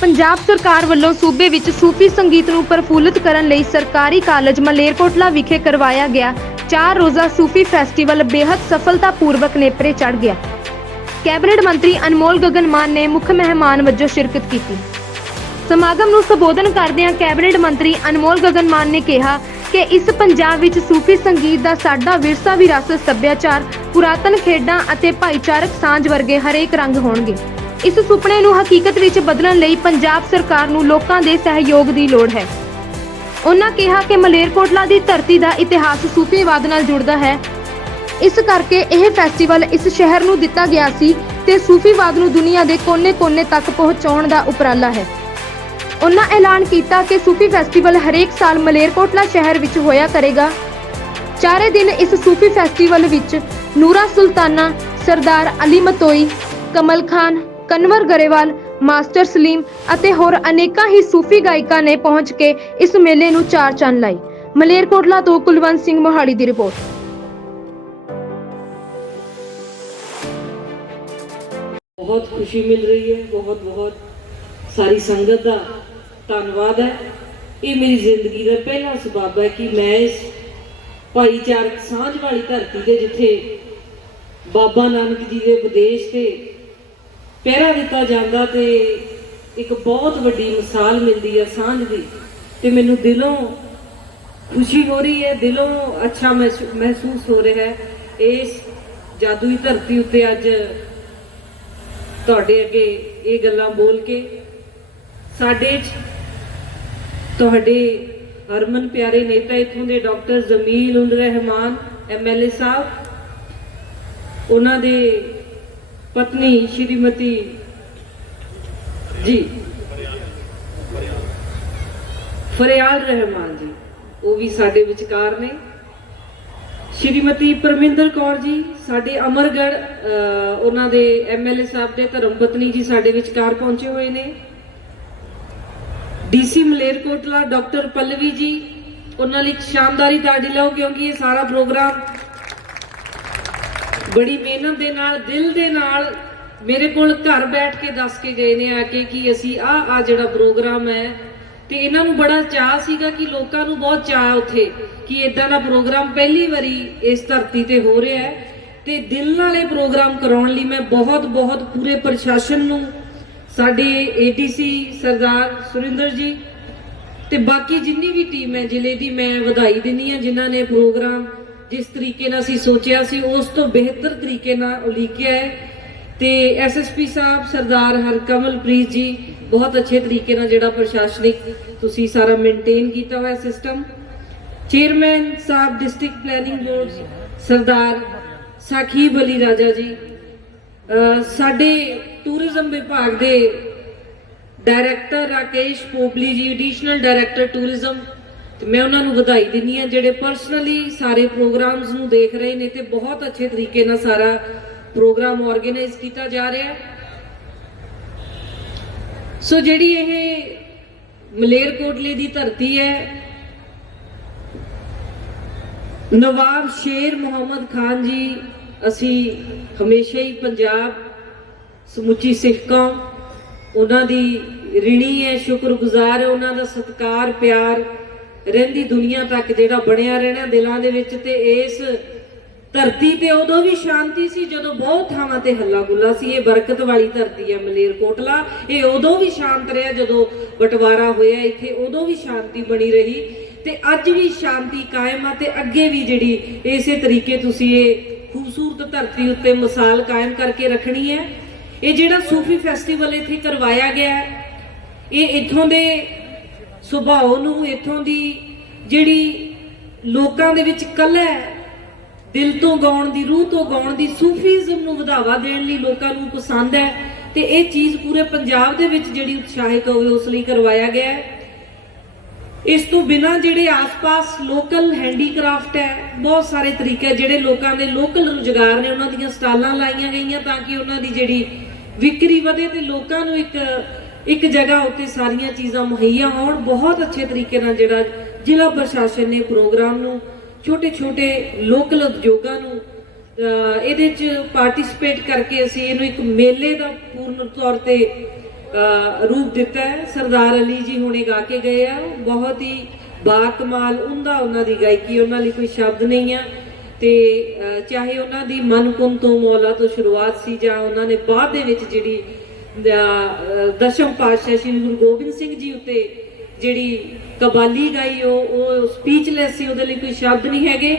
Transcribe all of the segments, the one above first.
ਪੰਜਾਬ ਸਰਕਾਰ ਵੱਲੋਂ ਸੂਬੇ ਵਿੱਚ ਸੂਫੀ ਸੰਗੀਤ ਨੂੰ ਪ੍ਰਫੁੱਲਤ ਕਰਨ ਲਈ ਸਰਕਾਰੀ ਕਾਲਜ ਮਲੇਰਕੋਟਲਾ ਵਿਖੇ ਕਰਵਾਇਆ ਗਿਆ। ਚਾਰ ਰੋਜ਼ਾ ਸੂਫੀ ਫੈਸਟੀਵਲ ਬੇहद ਸਫਲਤਾਪੂਰਵਕ ਨੇਪਰੇ ਚੜ ਗਿਆ। ਕੈਬਨਿਟ ਮੰਤਰੀ ਅਨਮੋਲ ਗਗਨ ਮਾਨ ਨੇ ਮੁੱਖ ਮਹਿਮਾਨ ਵਜੋਂ ਸ਼ਿਰਕਤ ਕੀਤੀ। ਸਮਾਗਮ ਨੂੰ ਸੰਬੋਧਨ ਕਰਦਿਆਂ ਕੈਬਨਿਟ ਮੰਤਰੀ ਅਨਮੋਲ ਗਗਨ ਮਾਨ ਨੇ ਕਿਹਾ ਕਿ ਇਸ ਪੰਜਾਬ ਵਿੱਚ ਸੂਫੀ ਸੰਗੀਤ ਦਾ ਸਾਡਾ ਵਿਰਸਾ ਵਿਰਾਸਤ ਸੱਭਿਆਚਾਰ, ਪੁਰਾਤਨ ਖੇਡਾਂ ਅਤੇ ਭਾਈਚਾਰਕ ਸਾਂਝ ਵਰਗੇ ਹਰੇਕ ਰੰਗ ਹੋਣਗੇ। ਇਸ ਸੁਪਨੇ ਨੂੰ ਹਕੀਕਤ ਵਿੱਚ ਬਦਲਣ ਲਈ ਪੰਜਾਬ ਸਰਕਾਰ ਨੂੰ ਲੋਕਾਂ ਦੇ ਸਹਿਯੋਗ ਦੀ ਲੋੜ ਹੈ। ਉਹਨਾਂ ਕਿਹਾ ਕਿ ਮਲੇਰਕੋਟਲਾ ਦੀ ਧਰਤੀ ਦਾ ਇਤਿਹਾਸ ਸੂਫੀਵਾਦ ਨਾਲ ਜੁੜਦਾ ਹੈ। ਇਸ ਕਰਕੇ ਇਹ ਫੈਸਟੀਵਲ ਇਸ ਸ਼ਹਿਰ ਨੂੰ ਦਿੱਤਾ ਗਿਆ ਸੀ ਤੇ ਸੂਫੀਵਾਦ ਨੂੰ ਦੁਨੀਆ ਦੇ ਕੋਨੇ-ਕੋਨੇ ਤੱਕ ਪਹੁੰਚਾਉਣ ਦਾ ਉਪਰਾਲਾ ਹੈ। ਉਹਨਾਂ ਐਲਾਨ ਕੀਤਾ ਕਿ ਸੂਫੀ ਫੈਸਟੀਵਲ ਹਰੇਕ ਸਾਲ ਮਲੇਰਕੋਟਲਾ ਸ਼ਹਿਰ ਵਿੱਚ ਹੋਇਆ ਕਰੇਗਾ। ਚਾਰੇ ਦਿਨ ਇਸ ਸੂਫੀ ਫੈਸਟੀਵਲ ਵਿੱਚ ਨੂਰਾ ਸੁਲਤਾਨਾ, ਸਰਦਾਰ ਅਲੀ ਮਤੋਈ, ਕਮਲ ਖਾਨ ਕਨਵਰ ਗਰੇਵਾਲ, ਮਾਸਟਰ ਸਲੀਮ ਅਤੇ ਹੋਰ ਅਨੇਕਾਂ ਹੀ ਸੂਫੀ ਗਾਇਕਾਂ ਨੇ ਪਹੁੰਚ ਕੇ ਇਸ ਮੇਲੇ ਨੂੰ ਚਾਰ ਚੰਨ ਲਾਏ। ਮਲੇਰਕੋਟਲਾ ਤੋਂ ਕੁਲਵੰਤ ਸਿੰਘ ਮੋਹਾਲੀ ਦੀ ਰਿਪੋਰਟ। ਬਹੁਤ ਖੁਸ਼ੀ ਮਿਲ ਰਹੀ ਹੈ, ਬਹੁਤ ਬਹੁਤ ਸਾਰੀ ਸੰਗਤ ਦਾ ਧੰਨਵਾਦ ਹੈ। ਇਹ ਮੇਰੀ ਜ਼ਿੰਦਗੀ ਦਾ ਪਹਿਲਾ ਸਬਬ ਹੈ ਕਿ ਮੈਂ ਇਸ ਭਾਈਚਾਰਕ ਸਾਂਝ ਵਾਲੀ ਧਰਤੀ ਤੇ ਜਿੱਥੇ ਬਾਬਾ ਨਾਨਕ ਜੀ ਦੇ ਉਪਦੇਸ਼ ਤੇ ਪਹਿਰਾ ਦਿੱਤਾ ਜਾਂਦਾ ਤੇ ਇੱਕ ਬਹੁਤ ਵੱਡੀ ਮਿਸਾਲ ਮਿਲਦੀ ਹੈ ਸਾਂਝ ਦੀ। ਤੇ ਮੈਨੂੰ ਦਿਲੋਂ ਖੁਸ਼ੀ ਹੋ ਰਹੀ ਹੈ, ਦਿਲੋਂ ਅੱਛਾ ਮਹਿਸੂ- ਮਹਿਸੂਸ ਹੋ ਰਿਹਾ ਹੈ। ਇਸ ਜਾਦੂਈ ਧਰਤੀ ਉੱਤੇ ਅੱਜ ਤੁਹਾਡੇ ਅੱਗੇ ਇਹ ਗੱਲਾਂ ਬੋਲ ਕੇ ਸਾਡੇ 'ਚ ਤੁਹਾਡੇ ਹਰਮਨ ਪਿਆਰੇ ਨੇਤਾ ਇਥੋਂ ਦੇ ਡਾਕਟਰ ਜ਼ਮੀਲ ਉਲ ਰਹਿਮਾਨ ਐਮਐਲਏ ਸਾਹਿਬ, ਉਹਨਾਂ ਦੇ ਪਤਨੀ ਸ਼੍ਰੀਮਤੀ ਜੀ। ਫਰਿਆਲ ਰਹਿਮਾਨ ਜੀ, ਉਹ ਵੀ ਸਾਡੇ ਵਿਚਕਾਰ ਨੇ। ਸ਼੍ਰੀਮਤੀ ਪਰਮਿੰਦਰ ਕੌਰ ਜੀ, ਸਾਡੇ ਅਮਰਗੜ ਉਹਨਾਂ ਦੇ ਐਮਐਲਏ ਸਾਹਿਬ ਦੇ ਧਰਮ ਪਤਨੀ ਜੀ ਸਾਡੇ ਵਿਚਕਾਰ ਪਹੁੰਚੇ ਹੋਏ ਨੇ। ਡੀਸੀ ਮਲੇਰਕੋਟਲਾ, ਡਾਕਟਰ ਪੱਲਵੀ ਜੀ, ਉਹਨਾਂ ਲਈ ਇੱਕ ਸ਼ਾਨਦਾਰੀ ਤਾੜੀ ਲਾਓ ਕਿਉਂਕਿ ਇਹ ਸਾਰਾ ਪ੍ਰੋਗਰਾਮ ਬੜੀ ਮਿਹਨਤ ਦੇ ਨਾਲ, ਦਿਲ ਦੇ ਨਾਲ ਮੇਰੇ ਕੋਲ ਘਰ ਬੈਠ ਕੇ ਦੱਸ ਕੇ ਗਏ ਨੇ ਆ ਕੇ ਕਿ ਅਸੀਂ ਆ ਆ ਜਿਹੜਾ ਪ੍ਰੋਗਰਾਮ ਹੈ। ਤੇ ਇਹਨਾਂ ਨੂੰ ਬੜਾ ਚਾਹ ਸੀਗਾ ਕਿ ਲੋਕਾਂ ਨੂੰ ਬਹੁਤ ਚਾਹ ਉੱਥੇ ਕਿ ਇਦਾਂ ਦਾ ਪ੍ਰੋਗਰਾਮ ਪਹਿਲੀ ਵਾਰੀ ਇਸ ਧਰਤੀ ਤੇ ਹੋ ਰਿਹਾ ਹੈ। ਤੇ ਦਿਲ ਨਾਲ ਇਹ ਪ੍ਰੋਗਰਾਮ ਕਰਾਉਣ ਲਈ ਮੈਂ ਬਹੁਤ ਬਹੁਤ ਪੂਰੇ ਪ੍ਰਸ਼ਾਸਨ ਨੂੰ, ਸਾਡੇ ਏਡੀਸੀ ਸਰਦਾਰ ਸੁਰਿੰਦਰ ਜੀ ਤੇ ਬਾਕੀ ਜਿੰਨੀ ਵੀ ਟੀਮ ਹੈ, ਜ਼ਿਲ੍ਹੇ ਦੀ ਮੈਂ ਵਧਾਈ ਦਿੰਦੀ ਹਾਂ, ਜਿਨ੍ਹਾਂ ਨੇ ਪ੍ਰੋਗਰਾਮ ਜਿਸ ਤਰੀਕੇ ਨਾਲ ਅਸੀਂ ਸੋਚਿਆ ਸੀ, ਉਸ ਤੋਂ ਬਿਹਤਰ ਤਰੀਕੇ ਨਾਲ ਉਲੀਕਿਆ ਹੈ। ਤੇ ਐਸਐਸਪੀ ਸਾਹਿਬ, ਸਰਦਾਰ ਹਰਕਮਲਪ੍ਰੀਤ ਜੀ, ਬਹੁਤ ਅੱਛੇ ਤਰੀਕੇ ਨਾਲ ਜਿਹੜਾ ਪ੍ਰਸ਼ਾਸਨਿਕ ਤੁਸੀਂ ਸਾਰਾ ਮੇਨਟੇਨ ਕੀਤਾ ਹੋਇਆ ਸਿਸਟਮ ਚੇਅਰਮੈਨ ਸਾਹਿਬ district planning board Sardar Saqib Ali Raja ji ਸਾਡੇ ਟੂਰਿਜ਼ਮ ਵਿਭਾਗ ਦੇ ਡਾਇਰੈਕਟਰ ਰਾਕੇਸ਼ ਪੋਪਲੀ ਜੀ ਐਡੀਸ਼ਨਲ ਡਾਇਰੈਕਟਰ ਟੂਰਿਜ਼ਮ ਤੇ ਮੈਂ ਉਹਨਾਂ ਨੂੰ ਵਧਾਈ ਦਿੰਦੀ ਆ ਜਿਹੜੇ ਪਰਸਨਲੀ ਸਾਰੇ ਪ੍ਰੋਗਰਾਮਸ ਨੂੰ ਦੇਖ ਰਹੇ ਨੇ ਤੇ ਬਹੁਤ ਅੱਛੇ ਤਰੀਕੇ ਨਾਲ ਸਾਰਾ ਪ੍ਰੋਗਰਾਮ ਆਰਗੇਨਾਈਜ਼ ਕੀਤਾ ਜਾ ਰਿਹਾ ਹੈ। ਸੋ ਜਿਹੜੀ ਇਹ ਮਲੇਰਕੋਟਲੇ ਦੀ ਧਰਤੀ ਹੈ, ਨਵਾਬ ਸ਼ੇਰ ਮੁਹੰਮਦ ਖਾਨ ਜੀ, ਅਸੀਂ ਹਮੇਸ਼ਾ ਹੀ ਪੰਜਾਬ ਸਮੁੱਚੀ ਸਿੱਖ ਕੌਮ ਉਹਨਾਂ ਦੀ ਰਿਣੀ ਹੈ, ਸ਼ੁਕਰਗੁਜ਼ਾਰ ਹੈ, ਉਹਨਾਂ ਦਾ ਸਤਿਕਾਰ, ਪਿਆਰ ਰਹਿੰਦੀ ਦੁਨੀਆ ਤੱਕ ਜਿਹੜਾ ਬਣਿਆ ਰਹਿਣਾ ਦਿਲਾਂ ਦੇ ਵਿੱਚ ਤੇ ਇਸ ਧਰਤੀ ਤੇ ਉਦੋਂ ਵੀ ਸ਼ਾਂਤੀ ਸੀ ਜਦੋਂ ਬਹੁਤ ਥਾਵਾਂ ਤੇ ਹੱਲਾ ਗੁੱਲਾ ਸੀ। ਇਹ ਬਰਕਤ ਵਾਲੀ ਧਰਤੀ ਹੈ ਮਲੇਰਕੋਟਲਾ ਇਹ ਉਦੋਂ ਵੀ ਸ਼ਾਂਤ ਰਿਹਾ ਜਦੋਂ ਬਟਵਾਰਾ ਹੋਇਆ ਇੱਥੇ। ਉਦੋਂ ਵੀ ਸ਼ਾਂਤੀ ਬਣੀ ਰਹੀ ਤੇ ਅੱਜ ਵੀ ਸ਼ਾਂਤੀ ਕਾਇਮ ਆ ਤੇ ਅੱਗੇ ਵੀ ਜਿਹੜੀ ਇਸੇ ਤਰੀਕੇ ਤੁਸੀਂ ਇਹ ਖੂਬਸੂਰਤ ਧਰਤੀ ਉੱਤੇ ਮਿਸਾਲ ਕਾਇਮ ਕਰਕੇ ਰੱਖਣੀ ਹੈ। ਇਹ ਜਿਹੜਾ ਸੂਫੀ ਫੈਸਟੀਵਲ ਇੱਥੇ ਕਰਵਾਇਆ ਗਿਆ ਹੈ, ਇਹ ਇੱਥੋਂ ਦੇ ਸੁਭਾਅ ਨੂੰ ਇੱਥੋਂ ਦੀ ਜਿਹੜੀ ਲੋਕਾਂ ਦੇ ਵਿੱਚ ਕਲਾ ਦਿਲ ਤੋਂ ਗਾਉਣ ਦੀ, ਰੂਹ ਤੋਂ ਗਾਉਣ ਦੀ, ਸੂਫੀਜ਼ਮ ਨੂੰ ਵਧਾਵਾ ਦੇਣ ਲਈ ਲੋਕਾਂ ਨੂੰ ਪਸੰਦ ਹੈ ਤੇ ਇਹ ਚੀਜ਼ ਪੂਰੇ ਪੰਜਾਬ ਦੇ ਵਿੱਚ ਜਿਹੜੀ ਉਤਸ਼ਾਹਿਤ ਹੋਵੇ, ਉਸ ਲਈ ਕਰਵਾਇਆ ਗਿਆ ਹੈ। ਇਸ ਤੋਂ ਬਿਨਾ ਜਿਹੜੇ ਆਸ-ਪਾਸ ਲੋਕਲ ਹੈਂਡੀਕ੍ਰਾਫਟ ਹੈ, ਬਹੁਤ ਸਾਰੇ ਤਰੀਕੇ ਜਿਹੜੇ ਲੋਕਾਂ ਦੇ ਲੋਕਲ ਰੁਜ਼ਗਾਰ ਨੇ, ਉਹਨਾਂ ਦੀਆਂ ਸਟਾਲਾਂ ਲਾਈਆਂ ਗਈਆਂ ਤਾਂ ਕਿ ਉਹਨਾਂ ਦੀ ਜਿਹੜੀ ਵਿਕਰੀ ਵਧੇ ਤੇ ਲੋਕਾਂ ਨੂੰ ਇੱਕ ਇੱਕ ਜਗ੍ਹਾ ਉੱਤੇ ਸਾਰੀਆਂ ਚੀਜ਼ਾਂ ਮੁਹੱਈਆ ਹੋਣ, ਬਹੁਤ ਅੱਛੇ ਤਰੀਕੇ ਨਾਲ ਜਿਹੜਾ ਜ਼ਿਲ੍ਹਾ ਪ੍ਰਸ਼ਾਸਨ ਨੇ ਪ੍ਰੋਗਰਾਮ ਨੂੰ ਛੋਟੇ ਛੋਟੇ ਲੋਕਲ ਉਦਯੋਗਾਂ ਨੂੰ ਇਹਦੇ ਚ ਪਾਰਟਿਸਿਪੇਟ ਕਰਕੇ ਅਸੀਂ ਇਹਨੂੰ ਇੱਕ ਮੇਲੇ ਦਾ ਪੂਰਨ ਤੌਰ ਤੇ ਰੂਪ ਦਿੱਤਾ ਹੈ। ਸਰਦਾਰ ਅਲੀ ਜੀ ਹੁਣੇ ਗਾ ਕੇ ਗਏ ਆ। ਬਹੁਤ ਹੀ ਬਾਕਮਾਲ ਉਹਦਾ ਉਹਨਾਂ ਦੀ ਗਾਇਕੀ, ਉਹਨਾਂ ਲਈ ਕੋਈ ਸ਼ਬਦ ਨਹੀਂ ਆ। ਤੇ ਚਾਹੇ ਉਹਨਾਂ ਦੀ ਮਨਕੁੰਨ ਤੋਂ ਮੌਲਾ ਤੋਂ ਸ਼ੁਰੂਆਤ ਸੀ ਜਾਂ ਉਹਨਾਂ ਨੇ ਬਾਅਦ ਦੇ ਵਿੱਚ ਜਿਹੜੀ ਦਸ਼ਮ ਪਾਤਸ਼ਾਹ ਸ੍ਰੀ ਗੁਰੂ ਗੋਬਿੰਦ ਸਿੰਘ ਜੀ ਉੱਤੇ ਜਿਹੜੀ ਕਬਾਲੀ ਗਾਈ, ਉਹ ਉਹ ਸਪੀਚਲੈਸ ਸੀ, ਉਹਦੇ ਲਈ ਕੋਈ ਸ਼ਬਦ ਨਹੀਂ ਹੈਗੇ।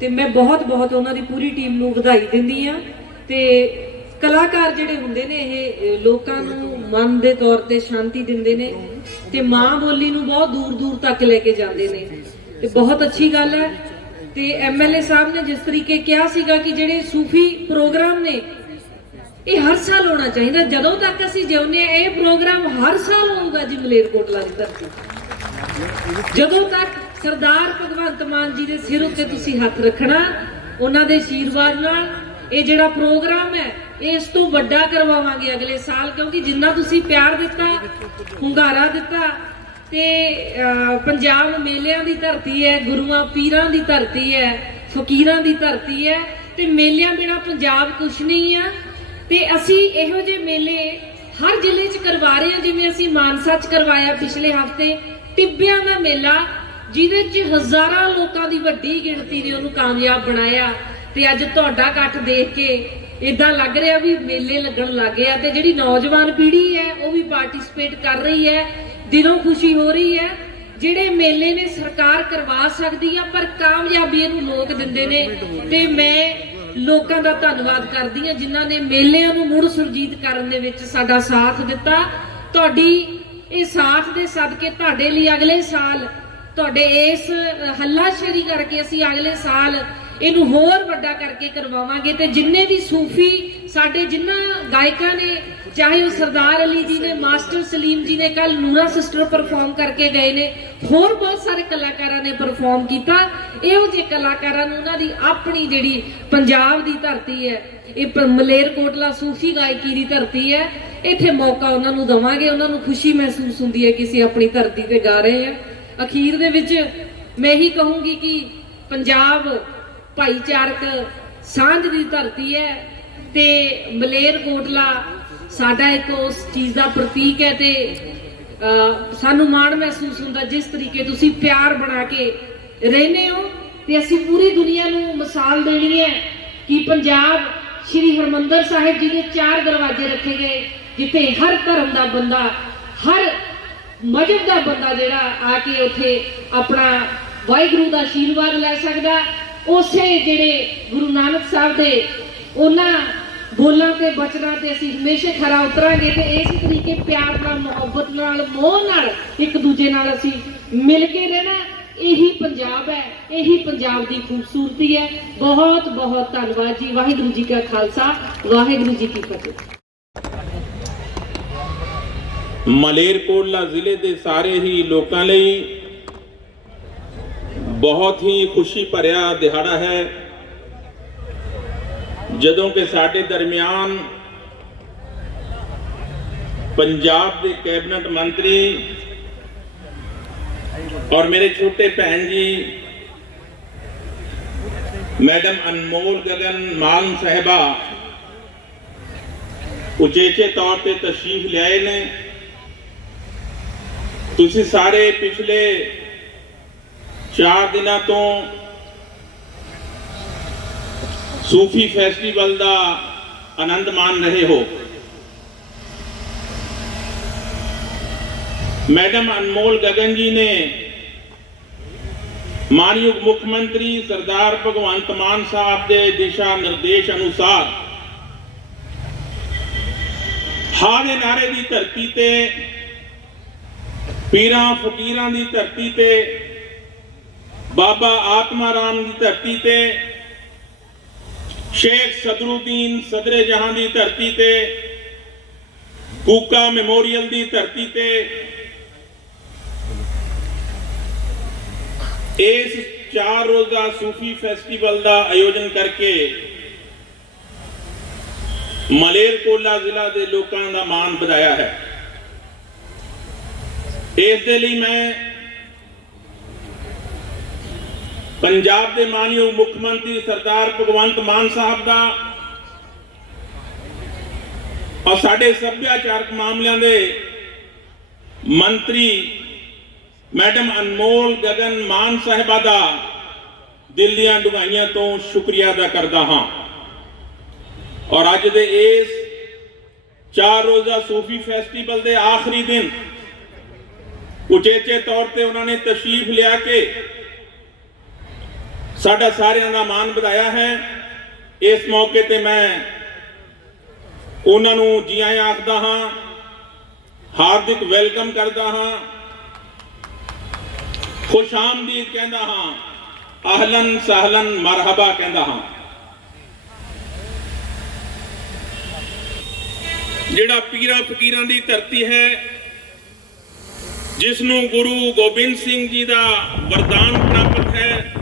ਤੇ ਮੈਂ ਬਹੁਤ ਬਹੁਤ ਉਹਨਾਂ ਦੀ ਪੂਰੀ ਟੀਮ ਨੂੰ ਵਧਾਈ ਦਿੰਦੀ ਆ ਤੇ ਕਲਾਕਾਰ ਜਿਹੜੇ ਹੁੰਦੇ ਨੇ, ਇਹ ਲੋਕਾਂ ਨੂੰ ਮਨ ਦੇ ਤੌਰ ਤੇ ਸ਼ਾਂਤੀ ਦਿੰਦੇ ਨੇ ਤੇ ਮਾਂ ਬੋਲੀ ਨੂੰ ਬਹੁਤ ਦੂਰ ਦੂਰ ਤੱਕ ਲੈ ਕੇ ਜਾਂਦੇ ਨੇ। ਤੇ ਬਹੁਤ ਅੱਛੀ ਗੱਲ ਹੈ। ਤੇ ਐਮਐਲਏ ਸਾਹਿਬ ਨੇ ਜਿਸ ਤਰੀਕੇ ਕਿਹਾ ਸੀਗਾ ਕਿ ਜਿਹੜੇ ਸੂਫੀ ਪ੍ਰੋਗਰਾਮ ਨੇ ਇਹ ਹਰ ਸਾਲ ਹੋਣਾ ਚਾਹੀਦਾ। ਜਦੋਂ ਤੱਕ ਅਸੀਂ ਜਿਉਂਦੇ ਹਾਂ, ਇਹ ਪ੍ਰੋਗਰਾਮ ਹਰ ਸਾਲ ਹੋਊਗਾ ਜੀ ਮਲੇਰਕੋਟਲਾ ਦੀ ਧਰਤੀ ਜਦੋਂ ਤੱਕ ਸਰਦਾਰ ਭਗਵੰਤ ਮਾਨ ਜੀ ਦੇ ਸਿਰ ਉੱਤੇ ਤੁਸੀਂ ਹੱਥ ਰੱਖਣਾ ਉਹਨਾਂ ਦੇ ਆਸ਼ੀਰਵਾਦ ਨਾਲ ਇਹ ਜਿਹੜਾ ਪ੍ਰੋਗਰਾਮ ਹੈ ਇਹ ਇਸ ਤੋਂ ਵੱਡਾ ਕਰਵਾਵਾਂਗੇ ਅਗਲੇ ਸਾਲ ਕਿਉਂਕਿ ਜਿੰਨਾ ਤੁਸੀਂ ਪਿਆਰ ਦਿੱਤਾ ਹੁੰਗਾਰਾ ਦਿੱਤਾ ਤੇ ਪੰਜਾਬ ਮੇਲਿਆਂ ਦੀ ਧਰਤੀ ਹੈ ਗੁਰੂਆਂ ਪੀਰਾਂ ਦੀ ਧਰਤੀ ਹੈ ਫਕੀਰਾਂ ਦੀ ਧਰਤੀ ਹੈ ਤੇ ਮੇਲਿਆਂ ਬਿਨਾ ਪੰਜਾਬ ਕੁਛ ਨਹੀਂ ਆ। ਤੇ ਅਸੀਂ ਇਹੋ ਜਿਹੇ ਮੇਲੇ ਹਰ ਜ਼ਿਲ੍ਹੇ 'ਚ ਕਰਵਾ ਰਹੇ ਹਾਂ, ਜਿਵੇਂ ਅਸੀਂ ਮਾਨਸਾ 'ਚ ਕਰਵਾਇਆ ਪਿਛਲੇ ਹਫ਼ਤੇ, ਟਿੱਬਿਆਂ ਦਾ ਮੇਲਾ, ਜਿਹਦੇ 'ਚ ਹਜ਼ਾਰਾਂ ਲੋਕਾਂ ਦੀ ਵੱਡੀ ਗਿਣਤੀ ਨੇ ਉਹਨੂੰ ਕਾਮਯਾਬ ਬਣਾਇਆ। ਤੇ ਅੱਜ ਤੁਹਾਡਾ ਇਕੱਠ ਦੇਖ ਕੇ ਇਦਾਂ ਲੱਗ ਰਿਹਾ ਵੀ ਮੇਲੇ ਲੱਗਣ ਲੱਗੇ ਆ, ਤੇ ਜਿਹੜੀ ਨੌਜਵਾਨ ਪੀੜ੍ਹੀ ਹੈ, ਉਹ ਵੀ ਪਾਰਟਿਸਿਪੇਟ ਕਰ ਰਹੀ ਹੈ, ਦਿਲੋਂ ਖੁਸ਼ੀ ਹੋ ਰਹੀ ਹੈ। ਜਿਹੜੇ ਮੇਲੇ ਨੇ, ਸਰਕਾਰ ਕਰਵਾ ਸਕਦੀ ਆ, ਪਰ ਕਾਮਯਾਬੀ ਇਹਨੂੰ ਲੋਕ ਦਿੰਦੇ ਨੇ। ਤੇ ਮੈਂ ਲੋਕਾਂ ਦਾ ਧੰਨਵਾਦ ਕਰਦੀ ਹਾਂ, ਜਿਨ੍ਹਾਂ ਨੇ ਮੇਲਿਆਂ ਨੂੰ ਮੁੜ ਸੁਰਜੀਤ ਕਰਨ ਦੇ ਵਿੱਚ ਸਾਡਾ ਸਾਥ ਦਿੱਤਾ। ਤੁਹਾਡੀ ਇਹ ਸਾਥ ਦੇ ਸਦਕੇ ਤੁਹਾਡੇ ਲਈ ਅਗਲੇ ਸਾਲ, ਤੁਹਾਡੇ ਇਸ ਹੱਲਾਸ਼ੇਰੀ ਕਰਕੇ ਅਸੀਂ ਅਗਲੇ ਸਾਲ ਇਹਨੂੰ ਹੋਰ ਵੱਡਾ ਕਰਕੇ ਕਰਵਾਵਾਂਗੇ ਤੇ ਜਿੰਨੇ ਵੀ ਸੂਫੀ ਸਾਡੇ ਜਿਨ੍ਹਾਂ ਗਾਇਕਾਂ ਨੇ, ਚਾਹੇ ਉਹ ਸਰਦਾਰ ਅਲੀ ਜੀ ਨੇ, ਮਾਸਟਰ ਸਲੀਮ ਜੀ ਨੇ ਕੱਲ ਨੂਰਾ ਸਿਸਟਰ ਪਰਫਾਰਮ ਕਰਕੇ ਗਏ ਨੇ, ਹੋਰ ਬਹੁਤ ਸਾਰੇ ਕਲਾਕਾਰਾਂ ਨੇ ਪਰਫਾਰਮ ਕੀਤਾ। ਇਹੋ ਜਿਹੇ ਕਲਾਕਾਰਾਂ ਨੂੰ ਉਹਨਾਂ ਦੀ ਆਪਣੀ ਜਿਹੜੀ ਪੰਜਾਬ ਦੀ ਧਰਤੀ ਹੈ, ਇਹ ਪ- ਮਲੇਰਕੋਟਲਾ ਸੂਫੀ ਗਾਇਕੀ ਦੀ ਧਰਤੀ ਹੈ, ਇੱਥੇ ਮੌਕਾ ਉਹਨਾਂ ਨੂੰ ਦਵਾਂਗੇ, ਉਹਨਾਂ ਨੂੰ ਖੁਸ਼ੀ ਮਹਿਸੂਸ ਹੁੰਦੀ ਹੈ ਕਿ ਅਸੀਂ ਆਪਣੀ ਧਰਤੀ ਤੇ ਗਾ ਰਹੇ ਹਾਂ। ਅਖੀਰ ਦੇ ਵਿੱਚ ਮੈਂ ਇਹੀ ਕਹੂੰਗੀ ਕਿ ਪੰਜਾਬ ਭਾਈਚਾਰਕ ਸਾਂਝ ਦੀ ਧਰਤੀ ਹੈ ਤੇ ਮਲੇਰਕੋਟਲਾ ਸਾਡਾ ਇੱਕ ਉਸ ਚੀਜ਼ ਦਾ ਪ੍ਰਤੀਕ ਹੈ ਤੇ ਸਾਨੂੰ ਮਾਣ ਮਹਿਸੂਸ ਹੁੰਦਾ ਜਿਸ ਤਰੀਕੇ ਤੁਸੀਂ ਪਿਆਰ ਬਣਾ ਕੇ ਰਹਿੰਦੇ ਹੋ ਤੇ ਅਸੀਂ ਪੂਰੀ ਦੁਨੀਆ ਨੂੰ ਮਿਸਾਲ ਦੇਣੀ ਹੈ ਕਿ ਪੰਜਾਬ ਸ਼੍ਰੀ ਹਰਮੰਦਰ ਸਾਹਿਬ ਜੀ ਦੇ ਚਾਰ ਦਰਵਾਜ਼ੇ ਰੱਖੇ ਗਏ, ਜਿੱਥੇ ਹਰ ਧਰਮ ਦਾ ਬੰਦਾ, ਹਰ ਮਜਬ ਦਾ ਬੰਦਾ ਜਿਹੜਾ ਆ ਕੇ ਉੱਥੇ ਆਪਣਾ ਵਾਹਿਗੁਰੂ ਦਾ ਆਸ਼ੀਰਵਾਦ ਲੈ ਸਕਦਾ। ਉਸੇ ਜਿਹੜੇ ਗੁਰੂ ਨਾਨਕ ਸਾਹਿਬ ਦੇ ਉਹਨਾਂ ਬੋਲਾਂ ਤੇ ਬਚਨਾਂ ਤੇ ਅਸੀਂ ਹਮੇਸ਼ਾ ਖਰਾ ਉਤਰਾਂਗੇ ਤੇ ਇਸੇ ਤਰੀਕੇ ਪਿਆਰ ਨਾਲ, ਮੁਹੱਬਤ ਨਾਲ, ਮੋਹ ਨਾਲ ਇੱਕ ਦੂਜੇ ਨਾਲ ਅਸੀਂ ਮਿਲ ਕੇ ਰਹਿਣਾ। ਇਹੀ ਪੰਜਾਬ ਹੈ, ਇਹੀ ਪੰਜਾਬ ਦੀ ਖੂਬਸੂਰਤੀ ਹੈ। ਬਹੁਤ ਬਹੁਤ ਧੰਨਵਾਦ ਜੀ। ਵਾਹਿਗੁਰੂ ਜੀ ਕਾ ਖਾਲਸਾ, ਵਾਹਿਗੁਰੂ ਜੀ ਕੀ ਫਤਿਹ। ਮਲੇਰਕੋਟਲਾ ਜ਼ਿਲ੍ਹੇ ਦੇ ਸਾਰੇ ਹੀ ਲੋਕਾਂ ਲਈ ਬਹੁਤ ਹੀ ਖੁਸ਼ੀ ਭਰਿਆ ਦਿਹਾੜਾ ਹੈ। ਜਦੋਂ ਕਿ ਸਾਡੇ ਦਰਮਿਆਨ ਪੰਜਾਬ ਦੇ ਕੈਬਨਿਟ ਮੰਤਰੀ ਔਰ ਮੇਰੇ ਛੋਟੇ ਭੈਣ ਜੀ, ਮੈਡਮ ਅਨਮੋਲ ਗਗਨ ਮਾਨ ਸਾਹਿਬਾ, ਉਚੇਚੇ ਤੌਰ ਤੇ ਤਸ਼ਰੀਫ ਲਿਆਏ ਨੇ। ਤੁਸੀਂ ਸਾਰੇ ਪਿਛਲੇ 4 ਦਿਨਾਂ ਤੋਂ ਸੂਫੀ ਫੈਸਟੀਵਲ ਦਾ ਆਨੰਦ ਮਾਣ ਰਹੇ ਹੋ। ਮੈਡਮ ਅਨਮੋਲ ਗਗਨ ਜੀ ਨੇ ਮਾਨਯੋਗ ਮੁੱਖ ਮੰਤਰੀ ਸਰਦਾਰ ਭਗਵੰਤ ਮਾਨ ਸਾਹਿਬ ਦੇ ਦਿਸ਼ਾ ਨਿਰਦੇਸ਼ ਅਨੁਸਾਰ ਹਾਂ ਨਾਰੇ ਦੀ ਧਰਤੀ ਤੇ, ਪੀਰਾਂ ਫਕੀਰਾਂ ਦੀ ਧਰਤੀ ਤੇ, ਬਾਬਾ ਆਤਮਾ ਰਾਮ ਦੀ ਧਰਤੀ ਤੇ, ਸ਼ੇਖ ਸਦਰੁਦੀਨ ਸਦਰੇ ਜਹਾਂ ਦੀ ਧਰਤੀ ਤੇ, ਕੂਕਾ ਮੈਮੋਰੀਅਲ ਦੀ ਧਰਤੀ ਤੇ ਇਸ ਚਾਰ ਰੋਜ਼ਾ ਸੂਫੀ ਫੈਸਟੀਵਲ ਦਾ ਆਯੋਜਨ ਕਰਕੇ ਮਲੇਰਕੋਲਾ ਜ਼ਿਲ੍ਹਾ ਦੇ ਲੋਕਾਂ ਦਾ ਮਾਣ ਵਧਾਇਆ ਹੈ। ਇਸ ਦੇ ਲਈ ਮੈਂ ਪੰਜਾਬ ਦੇ ਮਾਨਯੋਗ ਮੁੱਖ ਮੰਤਰੀ ਸਰਦਾਰ ਭਗਵੰਤ ਮਾਨ ਸਾਹਿਬ ਦਾ ਔਰ ਸਾਡੇ ਸੱਭਿਆਚਾਰਕ ਮਾਮਲਿਆਂ ਦੇ ਮੰਤਰੀ ਮੈਡਮ ਅਨਮੋਲ ਗਗਨ ਮਾਨ ਸਾਹਿਬਾ ਦਾ ਦਿਲ ਦੀਆਂ ਡੁਗਾਈਆਂ ਤੋਂ ਸ਼ੁਕਰੀਆ ਅਦਾ ਕਰਦਾ ਹਾਂ। ਔਰ ਅੱਜ ਦੇ ਇਸ ਚਾਰ ਰੋਜ਼ਾ ਸੂਫੀ ਫੈਸਟੀਵਲ ਦੇ ਆਖਰੀ ਦਿਨ, ਉਚੇਚੇ ਤੌਰ ਤੇ ਉਹਨਾਂ ਨੇ ਤਸ਼ਰੀਫ ਲਿਆ ਕੇ ਸਾਡਾ ਸਾਰਿਆਂ ਦਾ ਮਾਣ ਵਧਾਇਆ ਹੈ। ਇਸ ਮੌਕੇ ਤੇ ਮੈਂ ਉਹਨਾਂ ਨੂੰ ਜੀ ਆਇਆਂ ਆਖਦਾ ਹਾਂ, ਹਾਰਦਿਕ ਵੈਲਕਮ ਕਰਦਾ ਹਾਂ। ਖੁਸ਼ ਆਮਦੀਦ ਕਹਿੰਦਾ ਹਾਂ, ਅਹਲਨ ਸਹਲਨ ਮਰਹਬਾ ਕਹਿੰਦਾ ਹਾਂ। ਜਿਹੜਾ ਪੀਰਾਂ ਫਕੀਰਾਂ ਦੀ ਧਰਤੀ ਹੈ ਜਿਸ ਨੂੰ ਗੁਰੂ ਗੋਬਿੰਦ ਸਿੰਘ ਜੀ ਦਾ ਵਰਦਾਨ ਪ੍ਰਾਪਤ ਹੈ,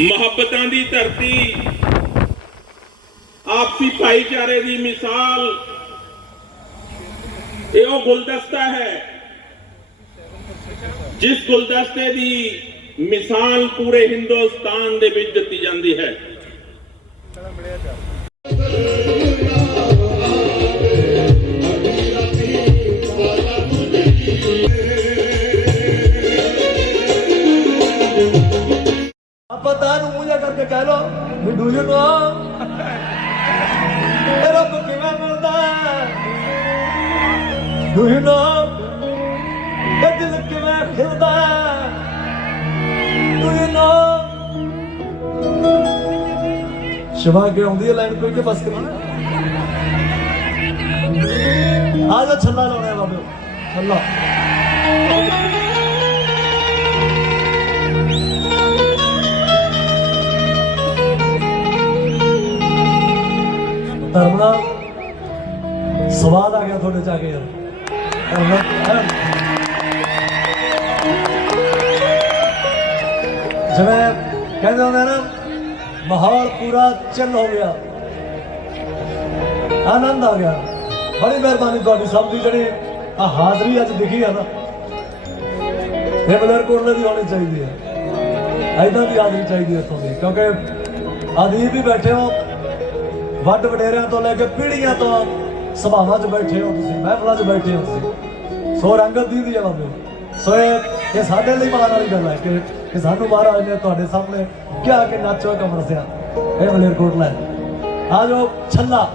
ਮੁਹੱਬਤਾਂ ਦੀ ਧਰਤੀ, ਆਪਸੀ ਭਾਈਚਾਰੇ ਦੀ ਮਿਸਾਲ, ਇਹ ਉਹ ਗੁਲਦਸਤਾ ਹੈ। ਜਿਸ ਗੁਲਦਸਤੇ ਦੀ ਮਿਸਾਲ ਪੂਰੇ ਹਿੰਦੁਸਤਾਨ ਦੇ ਵਿੱਚ ਦਿੱਤੀ ਜਾਂਦੀ ਹੈ। ਆਪਾਂ ਤਾਂ ਨੂੰ ਮੂੰਹ ਜਿਹਾ ਕਰਕੇ ਕਹਿ ਲੋ ਵੀ ਡੂ ਯੂ ਨੋ ਇਹ ਰੱਬ ਕਿਵੇਂ ਮਿਲਦਾ ਡੂ ਯੂ ਨੋ ਸ਼ਿਵਾ ਅੱਗੇ ਆਉਂਦੀ ਹੈ ਲਾਈਨ ਕੋਈ ਕਿ ਬਸ ਕਰੀ? ਆ ਜਾ ਛੱਲਾ ਲਾਉਣਾ ਬਾਬੇ। ਛੱਲਾ। ਧਰਮਲਾ, ਸਵਾਦ ਆ ਗਿਆ ਤੁਹਾਡੇ ਚ ਆ ਕੇ ਯਾਰ। ਜਿਵੇਂ ਕਹਿੰਦੇ ਹੁੰਦੇ ਨਾ ਮਾਹੌਲ ਪੂਰਾ ਚਿੰਨ ਹੋ ਗਿਆ। ਆਨੰਦ ਆ ਗਿਆ। ਬੜੀ ਮਿਹਰਬਾਨੀ ਤੁਹਾਡੀ ਸਭ ਦੀ ਜਿਹੜੀ ਆ ਹਾਜ਼ਰੀ ਅੱਜ ਦਿਖੀ ਆ ਨਾ। ਇਹ ਮਲੇਰਕੋਟਲੇ ਦੀ ਹੋਣੀ ਚਾਹੀਦੀ ਹੈ ਐਦਾਂ ਦੀ ਹਾਜ਼ਰੀ ਚਾਹੀਦੀ ਹੈ ਤੁਹਾਨੂੰ ਕਿਉਂਕਿ ਆਦੀਪ ਵੀ ਬੈਠੇ ਹੋ। ਵੱਡ ਵਡੇਰਿਆਂ ਤੋਂ ਲੈ ਕੇ ਪੀੜ੍ਹੀਆਂ ਤੋਂ ਸਭਾਵਾਂ 'ਚ ਬੈਠੇ ਹੋ ਤੁਸੀਂ, ਮਹਿਫਲਾਂ 'ਚ ਬੈਠੇ ਹੋ ਤੁਸੀਂ। ਸੋ ਰੰਗਤ ਦੀ ਦੀ ਬਾਬੇ। ਸੋ ਇਹ ਇਹ ਸਾਡੇ ਲਈ ਮਾਣ ਵਾਲੀ ਗੱਲ ਹੈ ਕਿ ਕਿ ਸਾਨੂੰ ਮਹਾਰਾਜ ਨੇ ਤੁਹਾਡੇ ਸਾਹਮਣੇ ਕਿਹਾ ਕਿ ਨਾਚੋ ਕਮਰਸਿਆ ਇਹ ਮਲੇਰਕੋਟਲਾ ਹੈ। ਆ ਜਾਓ, ਛੱਲਾ।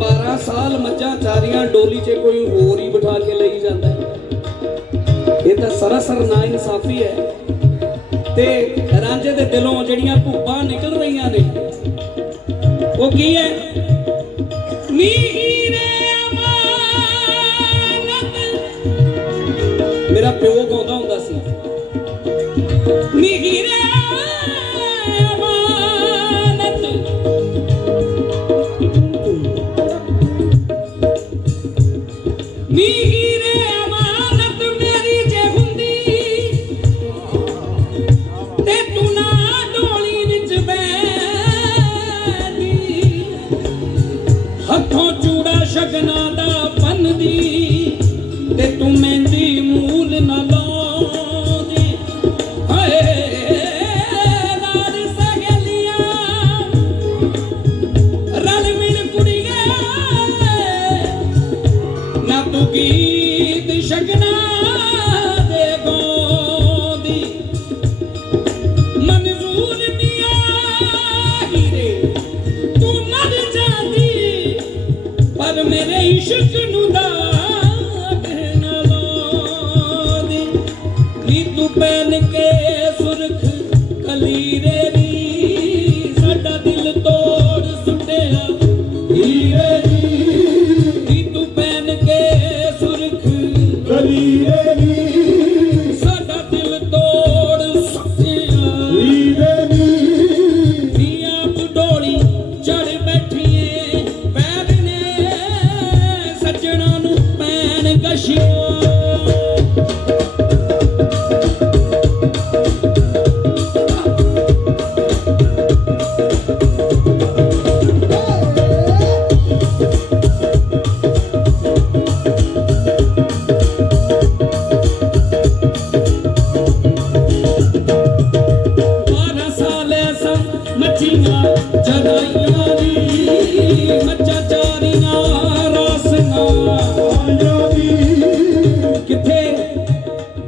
12 ਸਾਲ ਮੱਝਾਂ ਚਾਰੀਆਂ, ਡੋਲੀ 'ਚ ਕੋਈ ਹੋਰ ਹੀ ਬਿਠਾ ਕੇ ਲਈ ਜਾਂਦਾ ਇਹ ਤਾਂ ਸਰਾਸਰ ਨਾ ਇਨਸਾਫੀ ਹੈ। ਤੇ ਰਾਂਝੇ ਦੇ ਦਿਲੋਂ ਜਿਹੜੀਆਂ ਭੁੱਬਾਂ ਨਿਕਲ ਰਹੀਆਂ ਨੇ, ਉਹ ਕੀ ਹੈ? ਮੇਰਾ ਪਿਓ ਗਾਉਂਦਾ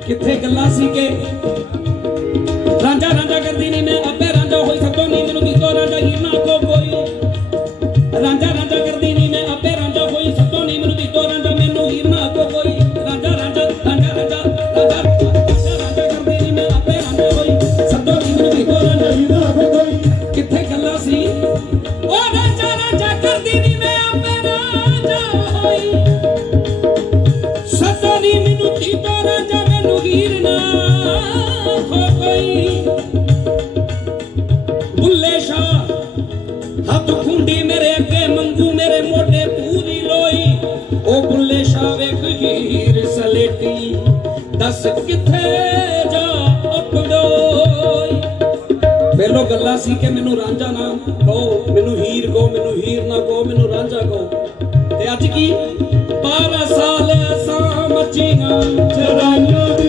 ਕਿੱਥੇ ਗੱਲਾਂ ਸੀ ਕਿ ਸਿੱਧ ਕਿੱਥੇ ਜਾ ਅਪੜੋਈ ਪਹਿਲੋ ਗੱਲਾਂ ਸੀ ਕਿ ਮੈਨੂੰ ਰਾਂਝਾ ਨਾ ਕਹੋ, ਮੈਨੂੰ ਹੀਰ ਕਹੋ, ਮੈਨੂੰ ਹੀਰ ਨਾ ਕਹੋ, ਮੈਨੂੰ ਰਾਂਝਾ ਕਹੋ। ਤੇ ਅੱਜ ਕੀ? 12 ਸਾਲ ਸਾਂ ਮੱਚੀਆਂ, ਚਰਾਈਆਂ